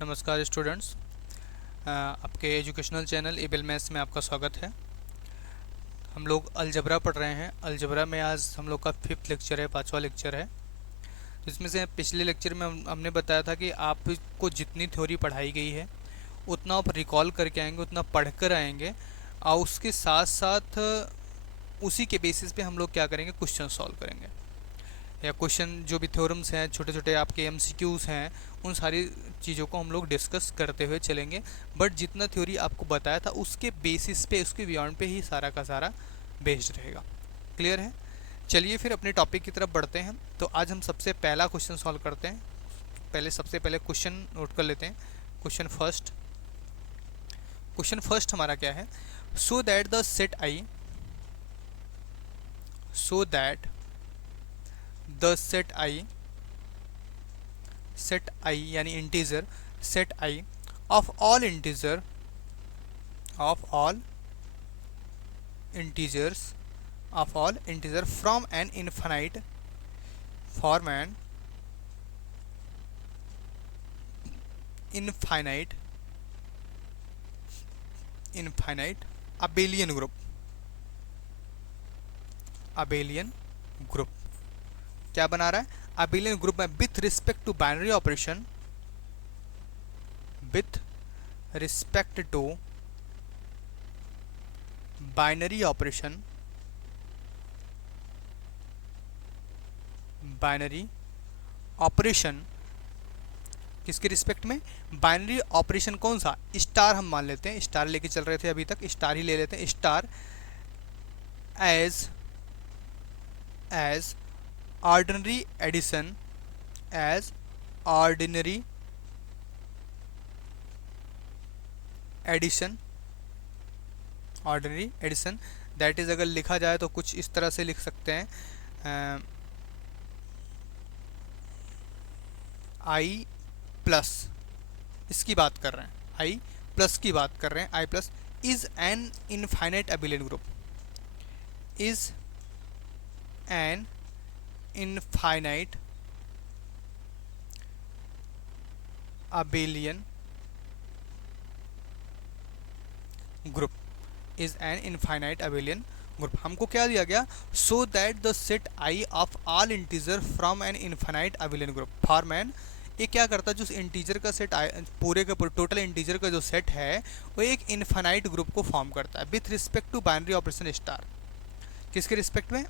नमस्कार स्टूडेंट्स, आपके educational channel able maths में आपका स्वागत है। हम लोग अलजबरा पढ़ रहे हैं। अलजबरा में आज हम लोग का 5th लेक्चर है, 5वां लेक्चर है। इसमें से पिछले लेक्चर में हमने बताया था कि आपको जितनी थ्योरी पढ़ाई गई है उतना आप रिकॉल करके आएंगे, उतना पढ़ कर आएंगे, और उसके साथ साथ उसी के बेसिस पे हम लोग क्या करेंगे, क्वेश्चन सॉल्व करेंगे, या क्वेश्चन जो भी थ्योरम्स हैं, छोटे छोटे आपके एमसीक्यूज़ हैं, उन सारी चीज़ों को हम लोग डिस्कस करते हुए चलेंगे। बट जितना थ्योरी आपको बताया था उसके बेसिस पे, उसके बियॉन्ड पे ही सारा का सारा बेस्ड रहेगा। क्लियर है? चलिए फिर अपने टॉपिक की तरफ बढ़ते हैं। तो आज हम सबसे पहला क्वेश्चन सॉल्व करते हैं। सबसे पहले क्वेश्चन नोट कर लेते हैं। क्वेश्चन फर्स्ट हमारा क्या है? सो दैट द सेट आई यानी integer, set I of all integers from an infinite form an infinite abelian group क्या बना रहा है? अबेलियन ग्रुप में with respect to binary operation, with respect to binary operation, किसके रिस्पेक्ट में? Binary operation. कौन सा? स्टार हम मान लेते हैं, स्टार लेके चल रहे थे अभी तक, स्टार ही ले लेते हैं। Star as ordinary addition, ordinary addition that is, अगर लिखा जाए तो कुछ इस तरह से लिख सकते हैं, आई प्लस, इसकी बात कर रहे हैं, आई प्लस की बात कर रहे हैं। I plus is an infinite abelian group, is an infinite abelian group, is an infinite abelian group. हमको क्या दिया गया? So that the set I of all integer from an infinite abelian group form an, ये क्या करता है? जो integer का सेट, पूरे का टोटल इंटीजर का जो सेट है वो एक इनफाइनाइट ग्रुप को फॉर्म करता है with respect to binary operation star. किसके रिस्पेक्ट में?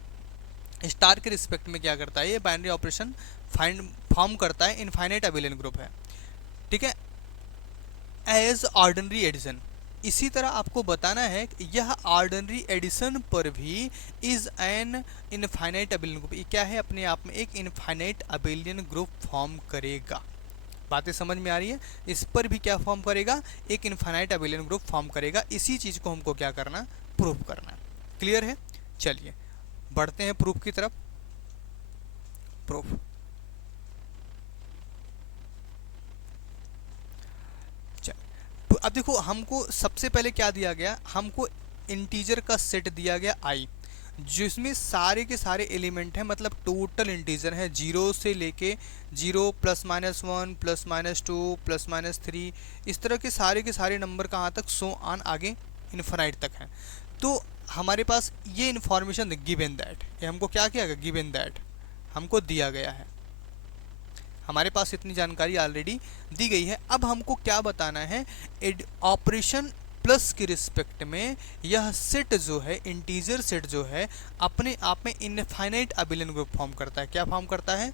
स्टार के रिस्पेक्ट में क्या करता है? ये बाइनरी ऑपरेशन फॉर्म करता है, इनफाइनाइट abelian ग्रुप है, ठीक है, एज ऑर्डिनरी एडिशन। इसी तरह आपको बताना है कि यह ऑर्डिनरी एडिशन पर भी is an infinite abelian group, ये क्या है? अपने आप में एक इनफाइनाइट abelian ग्रुप फॉर्म करेगा। बातें समझ में आ रही है? इस पर भी क्या फॉर्म करेगा? एक इनफाइनाइट abelian ग्रुप फॉर्म करेगा। इसी चीज को हमको क्या करना? प्रूव करना। क्लियर है? चलिए बढ़ते हैं प्रूफ की तरफ। प्रूफ, तो अब देखो, हमको सबसे पहले क्या दिया गया? हमको इंटीजर का सेट दिया गया आई, जिसमें सारे के सारे एलिमेंट हैं, मतलब टोटल इंटीजर है, जीरो से लेके zero plus minus one plus minus two plus minus three, इस तरह के सारे नंबर कहाँ तक? सो ऑन आगे इन्फिनाइट तक हैं। तो हमारे पास ये इन्फॉर्मेशन गिवन दैट, ये हमको क्या किया गया? गिवन दैट हमको दिया गया है, हमारे पास इतनी जानकारी ऑलरेडी दी गई है। अब हमको क्या बताना है? ऑपरेशन प्लस के रिस्पेक्ट में यह सेट जो है, इंटीजर सेट जो है, अपने आप में इनफाइनाइट abelian ग्रुप फॉर्म करता है। क्या फॉर्म करता है?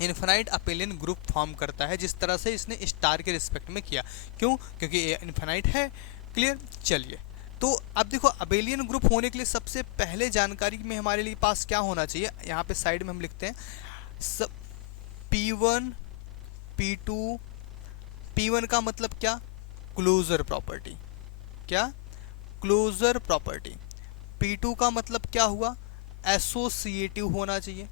इनफाइनाइट abelian ग्रुप फॉर्म करता है, जिस तरह से इसने स्टार के रिस्पेक्ट में किया। क्यों? क्योंकि ये इनफाइनाइट है। क्लियर? चलिए, तो अब देखो, abelian ग्रुप होने के लिए सबसे पहले जानकारी में हमारे लिए पास क्या होना चाहिए? यहाँ पे साइड में हम लिखते हैं सब P1 P2, P1 का मतलब क्या? Closure property. क्या? Closure property. P2 का मतलब क्या हुआ? एसोसिएटिव होना चाहिए।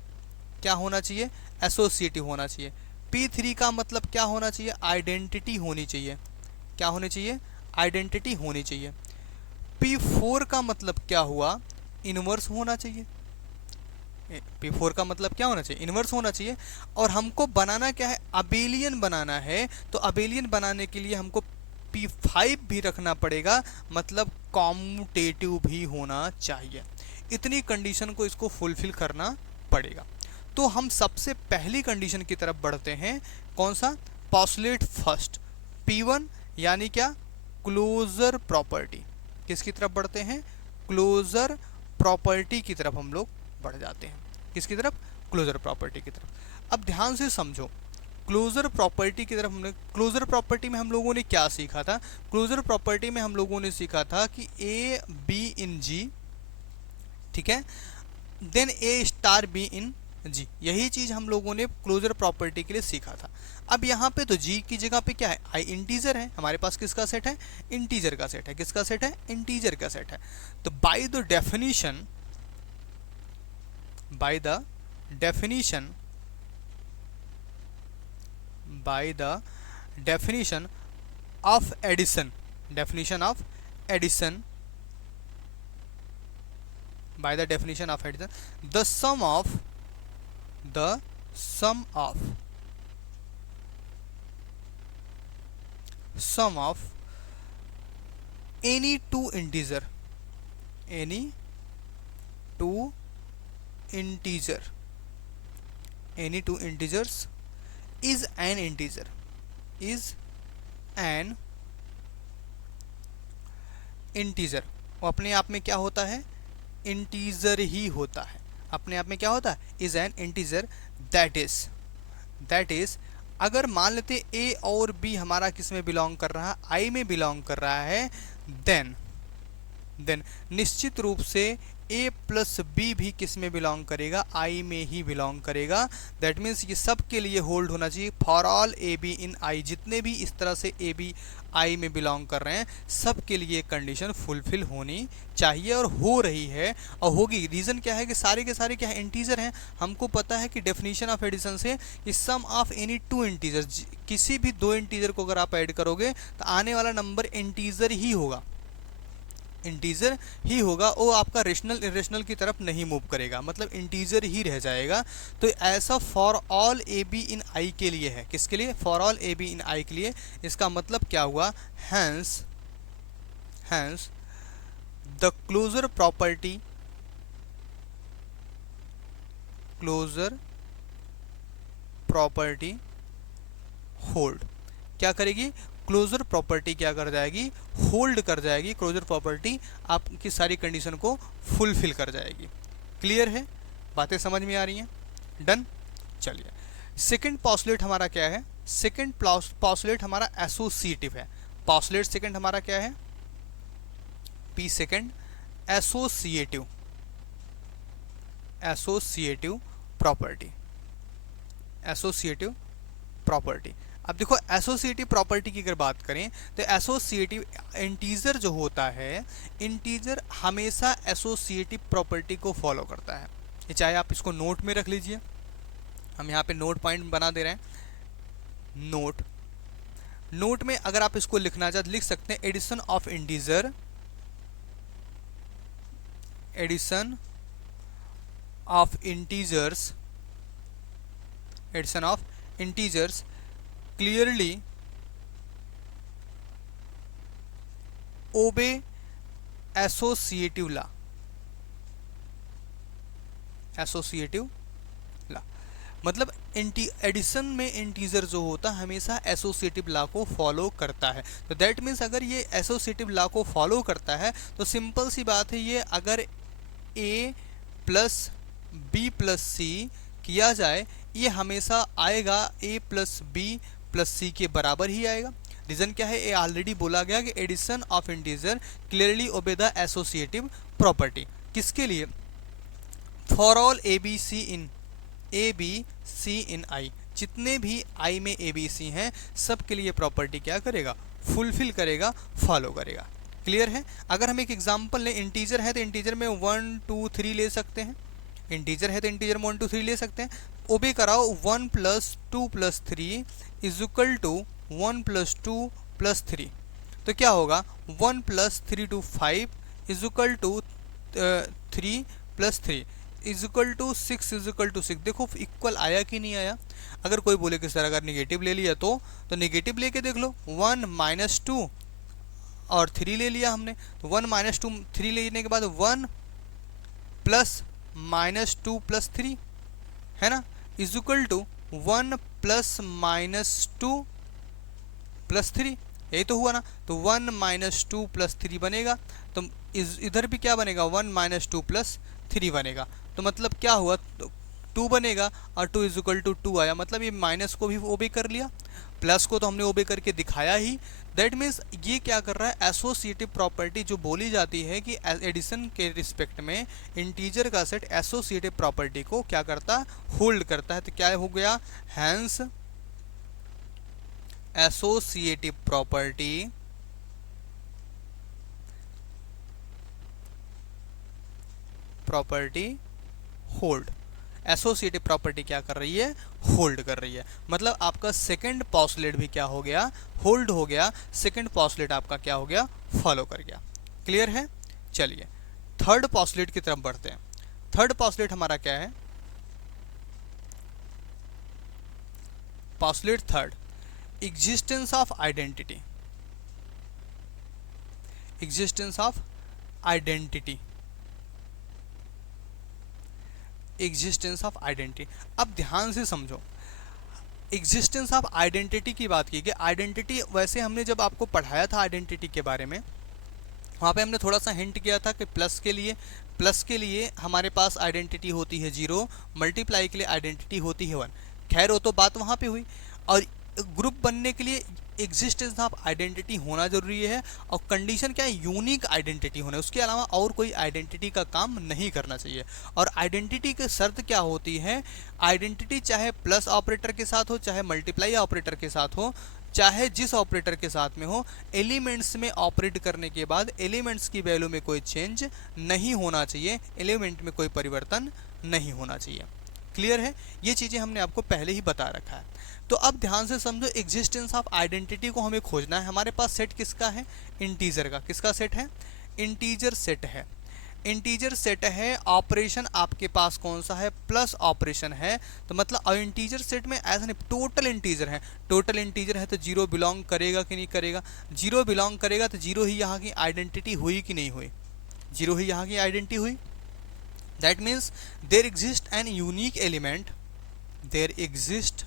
क्या होना चाहिए? एसोसिएटिव होना चाहिए। P3 का मतलब क्या होना चाहिए? आइडेंटिटी होनी चाहिए। क्या होनी चाहिए? आइडेंटिटी होनी चाहिए। P4 का मतलब क्या हुआ? इनवर्स होना चाहिए। P4 का मतलब क्या होना चाहिए, इन्वर्स होना चाहिए। और हमको बनाना क्या है, अबेलियन बनाना है, तो अबेलियन बनाने के लिए हमको P5 भी रखना पड़ेगा, मतलब कॉम्यूटेटिव भी होना चाहिए। इतनी कंडीशन को इसको फुलफिल करना पड़ेगा। तो हम सबसे पहली कंडीशन की तरफ बढ़ते हैं, कौन सा, पॉस्टुलेट फर्स्ट, P1 यानी क्या, क्लोजर प्रॉपर्टी। किसकी तरफ बढ़ते हैं, क्लोजर प्रॉपर्टी की तरफ हम लोग बढ़ जाते हैं। किसकी तरफ, क्लोजर प्रॉपर्टी की तरफ। अब ध्यान से समझो, क्लोजर प्रॉपर्टी की तरफ हमने, क्लोजर प्रॉपर्टी में हम लोगों ने क्या सीखा था, क्लोजर प्रॉपर्टी में हम लोगों ने सीखा था कि ए बी इन जी, ठीक है, then A star B in G, यही चीज हम लोगों ने क्लोजर प्रॉपर्टी के लिए सीखा था। अब यहाँ पे तो जी की जगह पे क्या है, आई इंटीजर है, हमारे पास किसका सेट है, इंटीजर का सेट है। किसका सेट है, इंटीजर का सेट है। तो by the definition, by the definition of addition, definition of addition, by the definition of addition, the sum of any two integer, any two integers is an integer, is an integer। वो अपने आप में क्या होता है, integer ही होता है। अपने आप में क्या होता है, is an integer. That is अगर मान लेते ए और बी हमारा किस में बिलोंग कर रहा है, आई में बिलोंग कर रहा है, देन निश्चित रूप से a प्लस बी भी किस में बिलोंग करेगा, आई में ही बिलोंग करेगा। दैट मीन्स ये सब के लिए होल्ड होना चाहिए, for all A B in I, जितने भी इस तरह से ए बी आई में बिलोंग कर रहे हैं सब के लिए कंडीशन फुलफिल होनी चाहिए, और हो रही है और होगी। रीज़न क्या है कि सारे के सारे क्या है, इंटीजर हैं। हमको पता है कि डेफिनेशन ऑफ एडिशन से इस सम ऑफ एनी टू इंटीजर, किसी भी दो इंटीजर को अगर आप ऐड करोगे तो आने वाला नंबर इंटीजर ही होगा, इंटीजर ही होगा। वो आपका रेशनल इरेशनल की तरफ नहीं मूव करेगा, मतलब इंटीजर ही रह जाएगा। तो ऐसा for all A B in I के लिए है। किसके लिए, for all A B in I के लिए। इसका मतलब क्या हुआ, hence the closure property hold क्या करेगी, क्लोजर प्रॉपर्टी क्या कर जाएगी, होल्ड कर जाएगी। क्लोजर प्रॉपर्टी आपकी सारी कंडीशन को फुलफिल कर जाएगी। क्लियर है, बातें समझ में आ रही हैं, डन। चलिए सेकंड पॉस्टुलेट हमारा क्या है, सेकंड पॉस्टुलेट हमारा एसोसिएटिव है। पॉस्टुलेट सेकंड हमारा क्या है, पी सेकंड एसोसिएटिव प्रॉपर्टी। अब देखो एसोसिएटिव प्रॉपर्टी की अगर बात करें तो एसोसिएटिव इंटीजर जो होता है, इंटीजर हमेशा एसोसिएटिव प्रॉपर्टी को फॉलो करता है। ये चाहे आप इसको नोट में रख लीजिए, हम यहाँ पे नोट पॉइंट बना दे रहे हैं। नोट में अगर आप इसको लिखना चाहते लिख सकते हैं, addition of integers clearly obey associative law। मतलब एडिशन में इंटीजर जो होता है हमेशा एसोसिएटिव लॉ को फॉलो करता है। तो दैट मीन्स अगर ये एसोसिएटिव लॉ को फॉलो करता है तो सिंपल सी बात है, ये अगर ए प्लस बी प्लस सी किया जाए ये हमेशा आएगा ए प्लस बी प्लस सी के बराबर ही आएगा। रीजन क्या है, ये ऑलरेडी बोला गया कि addition of integer clearly obey the associative property. किसके लिए, for all A B C in I, जितने भी आई में ए बी सी हैं सब के लिए प्रॉपर्टी क्या करेगा, फुलफिल करेगा, फॉलो करेगा। क्लियर है। अगर हम एक एग्जांपल लें, इंटीजर है तो इंटीजर में 1 2 3 ले सकते हैं, इंटीजर है तो इंटीजर में 1 2 3 ले सकते हैं। ओबे कराओ 1 + 2 + 3 इज इक्वल टू 1 + 2 + 3। तो क्या होगा, 1 + 3 = 5 is equal to 3 + 3। Is equal to 6 is equal to 6, देखो इक्वल आया कि नहीं आया। अगर कोई बोले कि सर अगर निगेटिव ले लिया तो निगेटिव लेके देख लो, 1 माइनस 2 और 3 ले लिया हमने, तो 1 माइनस 2 3 लेने के बाद 1 प्लस माइनस 2 प्लस 3 है ना, is equal to 1 plus minus 2 plus 3, यही तो हुआ ना। तो 1 माइनस 2 प्लस 3 बनेगा, तो इधर भी क्या बनेगा, 1 माइनस 2 प्लस 3 बनेगा। तो मतलब क्या हुआ, तो 2 बनेगा और 2 इज इक्वल टू 2 आया, मतलब ये माइनस को भी ओबे कर लिया, प्लस को तो हमने ओबे करके दिखाया ही। दैट मीन्स ये क्या कर रहा है, एसोसिएटिव प्रॉपर्टी जो बोली जाती है कि एडिशन के रिस्पेक्ट में इंटीजर का सेट एसोसिएटिव प्रॉपर्टी को क्या करता है, होल्ड करता है। तो क्या हो गया, hence associative property hold, associative property क्या कर रही है, होल्ड कर रही है। मतलब आपका सेकंड पॉस्टुलेट भी क्या हो गया, होल्ड हो गया, सेकंड पॉस्टुलेट आपका क्या हो गया, फॉलो कर गया। क्लियर है। चलिए थर्ड पॉस्टुलेट की तरफ बढ़ते हैं। थर्ड पॉस्टुलेट हमारा क्या है, postulate third, existence of identity, existence of identity, existence of identity. अब ध्यान से समझो, एग्जिस्टेंस ऑफ आइडेंटिटी की बात की गई। आइडेंटिटी वैसे हमने जब आपको पढ़ाया था आइडेंटिटी के बारे में, वहाँ पे हमने थोड़ा सा हिंट किया था कि प्लस के लिए हमारे पास आइडेंटिटी होती है 0, मल्टीप्लाई के लिए आइडेंटिटी होती है 1। खैर वो तो बात वहाँ पे हुई। और ग्रुप बनने के लिए एग्जिस्टेंस ऑफ आइडेंटिटी होना जरूरी है, और कंडीशन क्या है, यूनिक आइडेंटिटी होना है, उसके अलावा और कोई आइडेंटिटी का काम नहीं करना चाहिए। और आइडेंटिटी की शर्त क्या होती है, आइडेंटिटी चाहे प्लस ऑपरेटर के साथ हो, चाहे मल्टीप्लाई ऑपरेटर के साथ हो, चाहे जिस ऑपरेटर के साथ में हो, एलिमेंट्स में ऑपरेट करने के बाद एलिमेंट्स की वैल्यू में कोई चेंज नहीं होना चाहिए, एलिमेंट में कोई परिवर्तन नहीं होना चाहिए। क्लियर है, ये चीज़ें हमने आपको पहले ही बता रखा है। तो अब ध्यान से समझो, एग्जिस्टेंस ऑफ आइडेंटिटी को हमें खोजना है। हमारे पास सेट किसका है, इंटीजर का। किसका सेट है, इंटीजर सेट है। इंटीजर सेट है, ऑपरेशन आपके पास कौन सा है, प्लस ऑपरेशन है। तो मतलब इंटीजर सेट में ऐसा नहीं, टोटल इंटीजर है। टोटल इंटीजर है तो 0 बिलोंग करेगा कि नहीं करेगा, 0 बिलोंग करेगा तो 0 ही यहाँ की आइडेंटिटी हुई कि नहीं हुई, 0 ही यहाँ की आइडेंटिटी हुई। That means there exist an unique element, there exist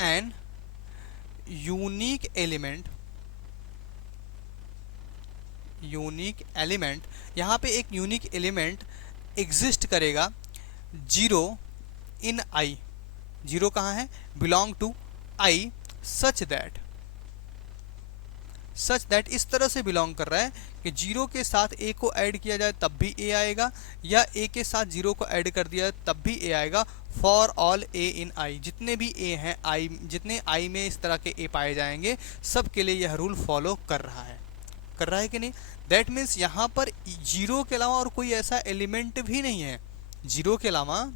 an unique element, unique element, यहाँ पे एक यूनिक एलिमेंट एग्जिस्ट करेगा 0 इन आई, 0 कहाँ है, belong to I, such that इस तरह से बिलोंग कर रहा है कि 0 के साथ ए को ऐड किया जाए तब भी ए आएगा, या ए के साथ 0 को ऐड कर दिया तब भी ए आएगा। For all A in I, जितने भी ए हैं आई, जितने आई में इस तरह के ए पाए जाएंगे, सब के लिए यह रूल फॉलो कर रहा है कि नहीं। दैट मीन्स यहाँ पर 0 के अलावा और कोई ऐसा एलिमेंट भी नहीं है, 0 के अलावा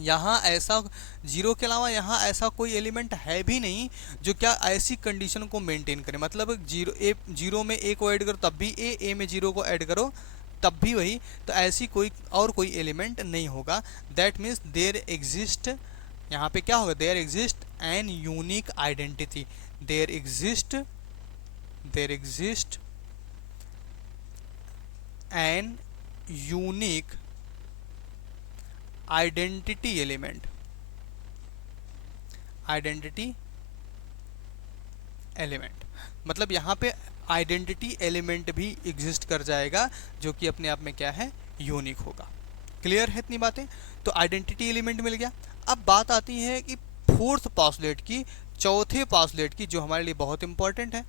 यहाँ ऐसा 0 के अलावा यहाँ ऐसा कोई एलिमेंट है भी नहीं जो क्या ऐसी कंडीशन को मेंटेन करे। मतलब 0 में ए को ऐड करो तब भी ए में 0 को ऐड करो तब भी वही, तो ऐसी कोई एलिमेंट नहीं होगा। दैट मीन्स देयर एग्जिस्ट, यहाँ पे क्या होगा, there exist an unique identity, there exist an unique identity element, मतलब यहाँ पे आइडेंटिटी एलिमेंट भी एग्जिस्ट कर जाएगा जो कि अपने आप में क्या है, यूनिक होगा। क्लियर है इतनी बातें। तो आइडेंटिटी एलिमेंट मिल गया। अब बात आती है कि फोर्थ पॉस्टुलेट की, चौथे पॉस्टुलेट की, जो हमारे लिए बहुत इंपॉर्टेंट है।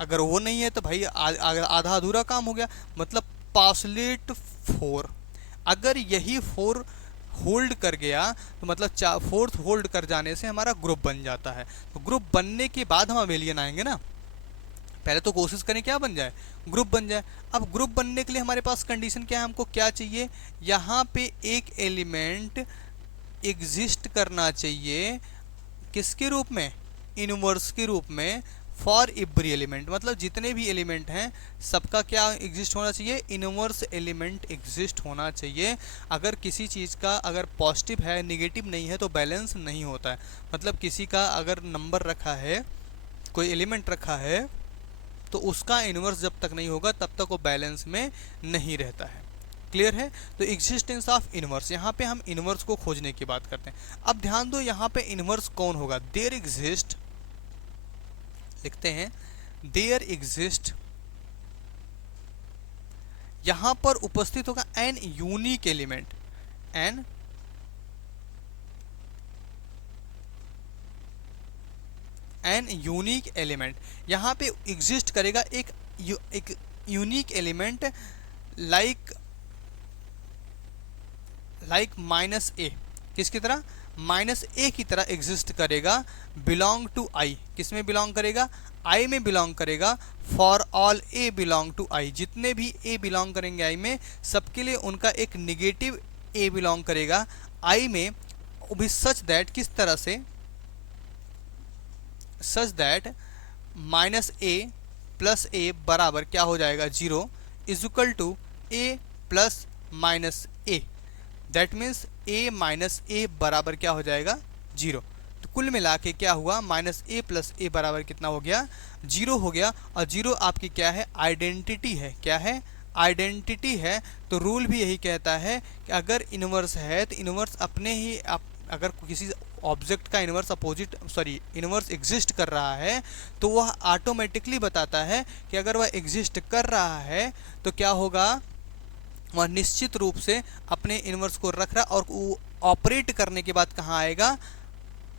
अगर वो नहीं है तो भाई आधा अधूरा काम हो गया। मतलब पॉस्टुलेट 4, अगर यही 4 होल्ड कर गया तो मतलब फोर्थ होल्ड कर जाने से हमारा ग्रुप बन जाता है। तो ग्रुप बनने के बाद हम अबेलियन आएंगे ना, पहले तो कोशिश करें क्या बन जाए, ग्रुप बन जाए। अब ग्रुप बनने के लिए हमारे पास कंडीशन क्या है, हमको क्या चाहिए, यहाँ पे एक एलिमेंट एग्जिस्ट करना चाहिए, किसके रूप में, इनवर्स के रूप में, फॉर एवरी एलिमेंट, मतलब जितने भी एलिमेंट हैं सबका क्या एग्जिस्ट होना चाहिए, इनवर्स एलिमेंट एग्जिस्ट होना चाहिए। अगर किसी चीज़ का अगर पॉजिटिव है निगेटिव नहीं है तो बैलेंस नहीं होता है। मतलब किसी का अगर नंबर रखा है, कोई एलिमेंट रखा है, तो उसका इन्वर्स जब तक नहीं होगा तब तक वो बैलेंस में नहीं रहता है। क्लियर है? तो एग्जिस्टेंस ऑफ इन्वर्स, यहाँ पे हम इन्वर्स को खोजने की बात करते हैं। अब ध्यान दो यहाँ पे इन्वर्स कौन होगा, देयर एग्जिस्ट, लिखते हैं देयर एग्जिस्ट, यहाँ पर उपस्थित होगा an unique element, an unique element, यहाँ पे एग्जिस्ट करेगा एक unique element like minus a, किसकी तरह, माइनस ए की तरह एग्जिस्ट करेगा, बिलोंग टू आई, किस में बिलोंग करेगा, आई में बिलोंग करेगा, for all A belong to I, जितने भी ए बिलोंग करेंगे आई में सबके लिए उनका एक निगेटिव ए बिलोंग करेगा आई में, भी सच दैट, किस तरह से, such that minus A plus A बराबर क्या हो जाएगा, zero, is equal to A plus minus A, that means A minus A बराबर क्या हो जाएगा, जीरो। तो कुल मिला के क्या हुआ, माइनस ए प्लस ए बराबर कितना हो गया, जीरो हो गया। और जीरो आपकी क्या है, आइडेंटिटी है, क्या है, आइडेंटिटी है। तो रूल भी यही कहता है कि अगर इन्वर्स है तो इन्वर्स अपने ही अगर किसी ऑब्जेक्ट का इन्वर्स अपोजिट इन्वर्स एग्जिस्ट कर रहा है तो वह ऑटोमेटिकली बताता है कि अगर वह एग्जिस्ट कर रहा है तो क्या होगा, वह निश्चित रूप से अपने इन्वर्स को रख रहा और वो ऑपरेट करने के बाद कहाँ आएगा,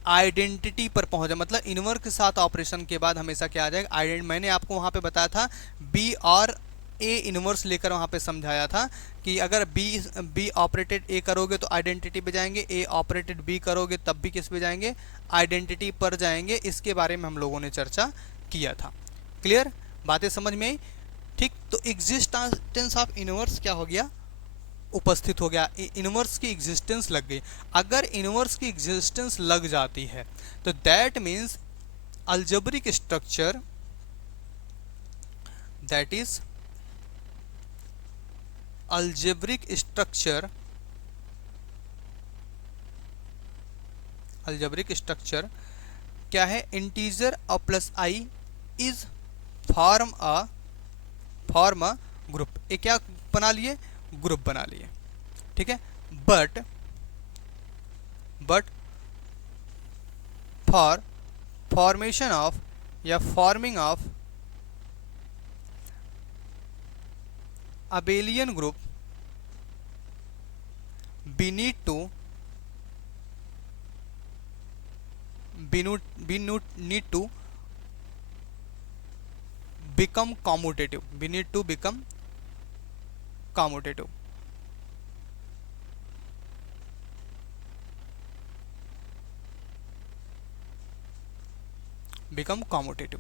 आइडेंटिटी पर पहुंचा। मतलब इन्वर्स के साथ ऑपरेशन के बाद हमेशा क्या आ जाएगा, आइडेंट। मैंने आपको वहाँ पे बताया था बी और ए इन्वर्स लेकर वहाँ पे समझाया था कि अगर बी ऑपरेटेड ए करोगे तो आइडेंटिटी पे जाएंगे, ए ऑपरेटेड बी करोगे तब भी किस पे जाएंगे, आइडेंटिटी पर जाएंगे। इसके बारे में हम लोगों ने चर्चा किया था। क्लियर, बातें समझ में आई? ठीक, तो एग्जिस्टेंस ऑफ इन्वर्स क्या हो गया, उपस्थित हो गया, इन्वर्स की एग्जिस्टेंस लग गई। अगर इन्वर्स की एग्जिस्टेंस लग जाती है तो that means algebraic structure, that is algebraic structure, algebraic structure क्या है, इंटीजर और plus I is form a group. ये क्या बना लिए, ग्रुप बना लिए, ठीक है। बट फॉर फॉर्मेशन ऑफ या forming of abelian group we need to become commutative, we need to become commutative। Become commutative,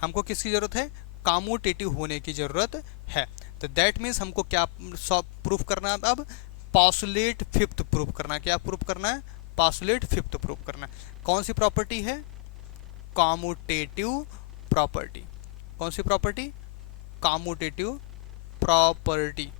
हमको किसकी जरूरत है, कॉम्यूटेटिव होने की जरूरत है। तो दैट मीन्स हमको क्या प्रूफ करना है, अब पॉस्टुलेट फिफ्थ प्रूफ करना है। क्या प्रूफ करना है, पॉस्टुलेट फिफ्थ प्रूफ करना है। कौन सी प्रॉपर्टी है, कॉम्यूटेटिव प्रॉपर्टी। कौन सी property, commutative property.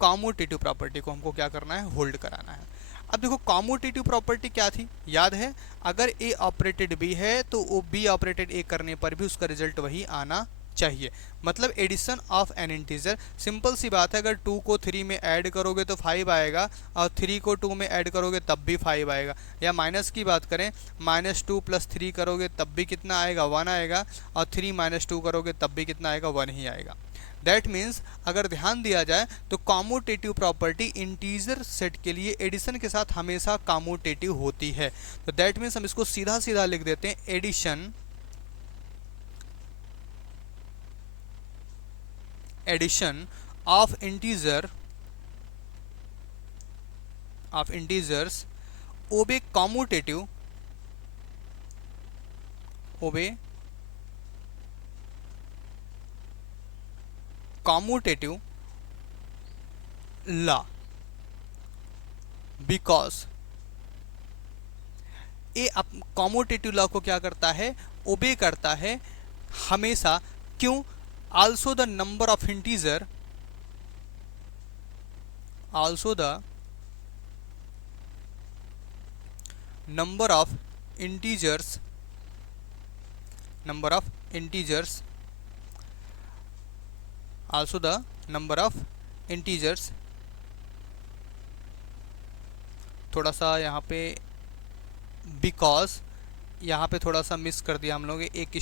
Commutative property को हमको क्या करना है, होल्ड कराना है। अब देखो कॉम्यूटेटिव प्रॉपर्टी क्या थी, याद है, अगर ए ऑपरेटेड बी है तो वो बी ऑपरेटेड ए करने पर भी उसका रिजल्ट वही आना चाहिए। मतलब addition of an integer, simple सी बात है, अगर 2 को 3 में ऐड करोगे तो 5 आएगा और 3 को 2 में ऐड करोगे तब भी 5 आएगा। या माइनस की बात करें, -2 + 3 करोगे तब भी कितना आएगा, 1 आएगा, और 3 - 2 करोगे तब भी कितना आएगा, 1 ही आएगा। दैट मीन्स अगर ध्यान दिया जाए तो कॉम्यूटेटिव प्रॉपर्टी इंटीजर सेट के लिए एडिशन के साथ हमेशा कॉम्यूटेटिव होती है। तो दैट मीन्स हम इसको सीधा सीधा लिख देते हैं, addition of integers obey commutative law because a commutative law को क्या करता है, ओबे करता है हमेशा। क्यों? Also the number of integer, also the number of integers, number of integers, also the number of integers, थोड़ा सा यहाँ पे बिकॉज यहाँ पे थोड़ा सा मिस कर दिया हम लोग, एक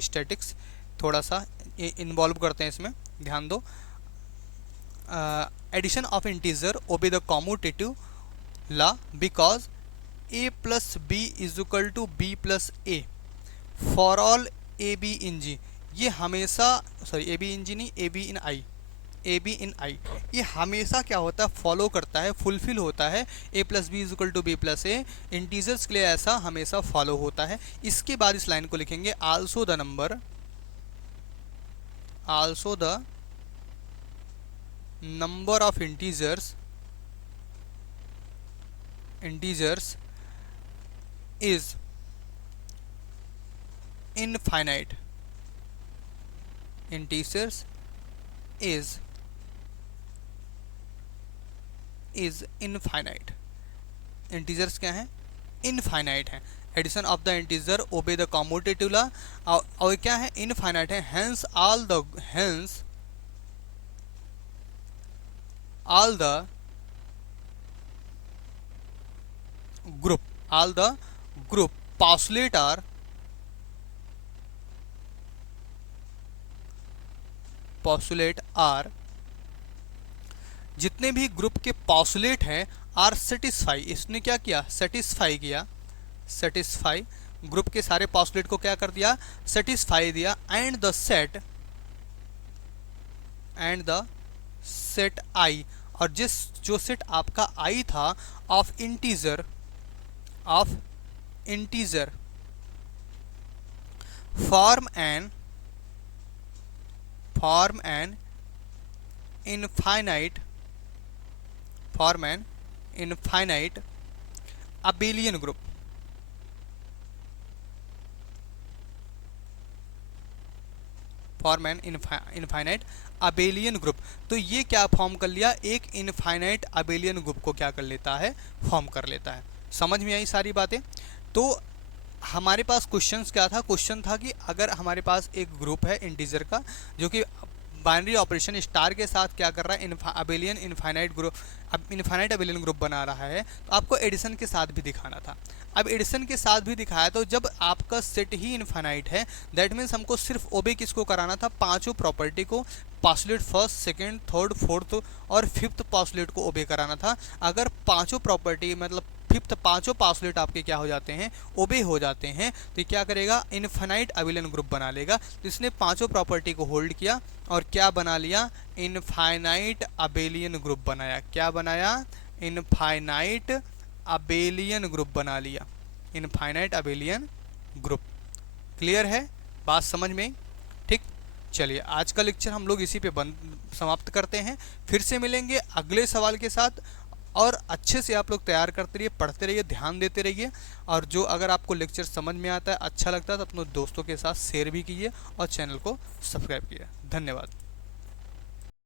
स्टैटिक्स थोड़ा सा इन्वॉल्व करते हैं इसमें, ध्यान दो। Addition of integer obey the commutative law because a plus B is equal to B plus A for all A B in G. ये हमेशा, सॉरी ए बी इन जी नहीं, ए B in I, A B in आई, ये हमेशा क्या होता है, follow करता है, फुलफिल होता है। A plus B is equal to B plus A integers के लिए ऐसा हमेशा फॉलो होता है। इसके बाद इस लाइन को लिखेंगे also the number, also the number of integers, integers is infinite, integers is infinite, integers क्या हैं, इनफाइनाइट हैं। Addition of the integer obey the commutative law, और क्या है, इनफाइनाइट है। Hence all the group, all the group postulate are जितने भी group के पॉस्टुलेट हैं आर सेटिस्फाई, इसने क्या किया, सेटिस्फाई किया, सेटिस्फाई ग्रुप के सारे पॉस्टुलेट को क्या कर दिया, सेटिस्फाई दिया। एंड द सेट आई, और जो सेट आपका आई था of integer form an infinite abelian group, form an infinite abelian group. तो ये क्या फॉर्म कर लिया, एक इनफाइनाइट अबेलियन ग्रुप को क्या कर लेता है, फॉर्म कर लेता है। समझ में आई सारी बातें? तो हमारे पास क्वेश्चंस क्या था, क्वेश्चन था कि अगर हमारे पास एक ग्रुप है इंटीजर का जो कि बाइनरी ऑपरेशन स्टार के साथ क्या कर रहा है, अबेलियन इनफाइनाइट ग्रुप, अब इनफाइनाइट अबेलियन ग्रुप बना रहा है, तो आपको एडिशन के साथ भी दिखाना था। अब एडिशन के साथ भी दिखाया, तो जब आपका सेट ही इनफाइनाइट है दैट मीन्स हमको सिर्फ ओबे किसको कराना था, पांचों प्रॉपर्टी को, postulate first, second, third, fourth और फिफ्थ पॉस्टुलेट को ओबे कराना था। अगर पांचों प्रॉपर्टी मतलब फिफ्थ पांचों पॉस्टुलेट आपके क्या हो जाते हैं, ओबे हो जाते हैं, तो क्या करेगा, इनफाइनाइट अबेलियन ग्रुप बना लेगा। तो इसने पांचों प्रॉपर्टी को होल्ड किया और क्या बना लिया, इनफाइनाइट अबेलियन ग्रुप बनाया। क्या बनाया, इनफाइनाइट अबेलियन ग्रुप बना लिया, इनफाइनाइट अबेलियन ग्रुप। क्लियर है बात, समझ में? ठीक, चलिए आज का लेक्चर हम लोग इसी पे समाप्त करते हैं। फिर से मिलेंगे अगले सवाल के साथ, और अच्छे से आप लोग तैयार करते रहिए, पढ़ते रहिए, ध्यान देते रहिए। और जो अगर आपको लेक्चर समझ में आता है, अच्छा लगता है, तो अपने दोस्तों के साथ शेयर भी कीजिए और चैनल को सब्सक्राइब कीजिए। धन्यवाद।